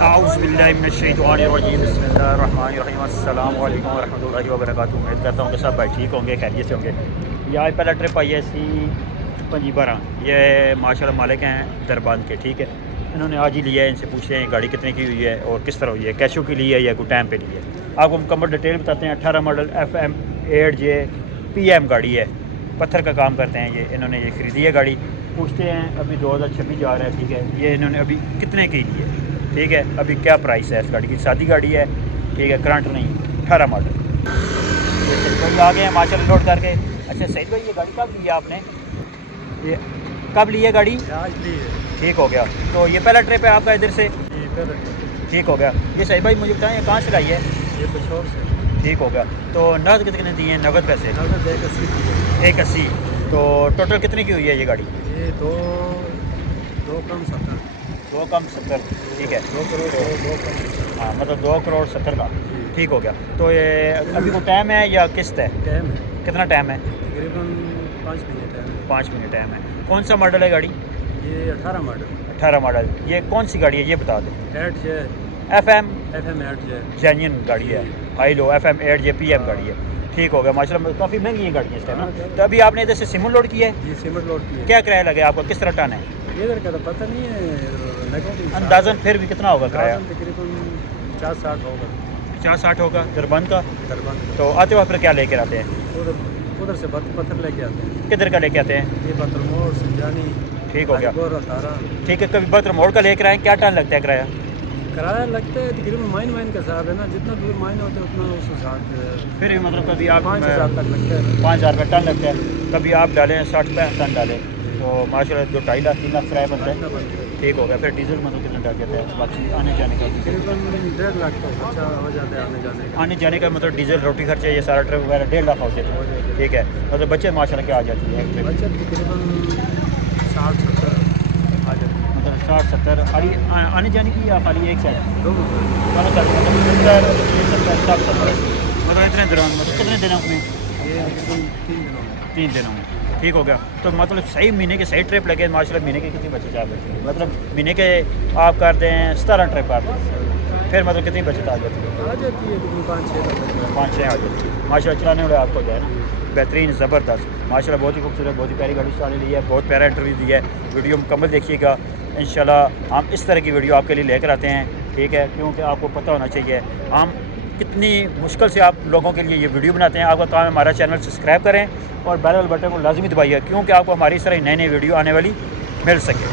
औज़ुबिल्लाहिमिनश्शैतानिर्रजीम बिस्मिल्लाहिर्रहमानिर्रहीम अस्सलामु अलैकुम वरहमतुल्लाहि वबरकातुहू। उम्मीद करता हूँ कि सब भाई ठीक होंगे, खैरियत से होंगे। ये आज पहला ट्रिप आई है सी 2512। ये माशाल्लाह मालिक हैं दरबान के, ठीक है। इन्होंने आज ही लिया है, इनसे पूछते हैं गाड़ी कितने की हुई है और किस तरह हुई है, कैशों की ली है या कोई टाइम पे ली है। आपको मुकम्मल डिटेल बताते हैं। 18 मॉडल FM 8J PM गाड़ी है, पत्थर का काम करते हैं ये। इन्होंने ये ख़रीदी है गाड़ी। पूछते हैं अभी 2026 जा रहा है, ठीक है। ये इन्होंने अभी कितने की ली है, ठीक है। अभी क्या प्राइस है इस गाड़ी की, सादी गाड़ी है, ठीक है, करंट नहीं, 18 मॉडल। भाई आ गए हैं माशाल्लाह लोड करके। अच्छा सईद भाई, ये गाड़ी कब ली है आपने, ये कब ली है गाड़ी? आज ली है। ठीक हो गया। तो ये पहला ट्रिप है आपका इधर से? पहले ठीक हो गया। ये सईद भाई मुझे बताएं, ये कहाँ से लाई है? ये पेशोर से। ठीक हो गया। तो नगद कितने दिए हैं, नगद पैसे? नगद 180 180। तो टोटल कितने की हुई है ये गाड़ी? ये दो कम 70। 2 कम 70, ठीक है। 2 करोड़ दो कम। हाँ, मतलब 2 करोड़ 70 का। ठीक हो गया। तो ये अभी को टाइम है या किस्त है? टाइम है कितना टाइम है? तकरीबन 5 महीने टाइम है। 5 महीने टाइम है। कौन सा मॉडल है गाड़ी? ये 18 मॉडल 18 मॉडल। ये कौन सी गाड़ी है ये बता दें। 8J FM 8J जेन्युइन गाड़ी है, high low FM 8J PM गाड़ी है। ठीक हो गया माशाल्लाह, काफ़ी महंगी है गाड़ी है इस टाइम ना। तो अभी आपने इधर से सिमन लोड किया है? जी सीमेंट लोड की है। क्या किराया लगे आपको, किस तरह टन है? इधर का तो पता नहीं है, लगभग अंदाज़न फिर भी कितना होगा किराया? तकरीबन 50-60 होगा। 50-60 होगा दरबंद का। दरबंद तो आते वक्त फिर क्या लेकर आते हैं? उधर से पत्थर लेके आते हैं। किधर का लेके आते हैं? ये पत्थर मोड़ संजानी। ठीक हो गया। तारा। ठीक है। कभी बत्र मोड़ का लेकर आए, क्या टन लगता है किराया? किराया लगता है तकरीबन माइन का हिसाब है ना, जितना दूर माइन होते हैं उतना उस हिसाब से। फिर भी मतलब कभी आप 5,000 तक लगता है। 5,000 रुपये टन लगता है। कभी आप डालें 60-65 टन डालें तो माशाल्लाह 2-2.5 लाख 3 लाख किराया बनता है। ठीक हो गया। फिर डीजल मतलब कितना डाल जाता है बाकी आने जाने का? तकरीबन 1.5 लाख तो खर्चा हो जाता है आने जाने का। मतलब डीजल रोटी खर्चे ये सारा ट्रिप वगैरह 1.5 लाख हो जाता है। ठीक है। मतलब बच्चे माशाल्लाह क्या आ जाती है का। बचत तकरीबन 60-70 आ जाती है। मतलब 60-70 खाली आने जाने की या खाली एक साइड? दोनों मतलब इतने दौरान मतलब कितने दिनों में? ये तकरीबन 3 दिनों में। 3 दिनों में। ठीक हो गया। तो मतलब सही महीने के सही ट्रिप लगे माशाल्लाह। महीने के कितनी बचत आ जाती है? मतलब महीने के आप करते हैं 17 ट्रिप करते हैं, फिर मतलब कितनी बचत आ जाती है? आ जाती है तकरीबन 5-6 तक। 5-6 आ जाती है माशाल्लाह। चलाने वाले आपको जो है ना बेहतरीन ज़बरदस्त माशाल्लाह, बहुत ही खूबसूरत, बहुत ही प्यारी गाड़ी चलाने ली है, बहुत प्यारा इंटरव्यू दिया है। वीडियो मुकम्मल देखिएगा, इंशाल्लाह हम इस तरह की वीडियो आपके लिए लेकर आते हैं, ठीक है। क्योंकि आपको पता होना चाहिए हम कितनी मुश्किल से आप लोगों के लिए ये वीडियो बनाते हैं। आपका काम है हमारा चैनल सब्सक्राइब करें और बेल बटन को लाजमी दबाइए, क्योंकि आपको हमारी इस तरह नई नई वीडियो आने वाली मिल सके।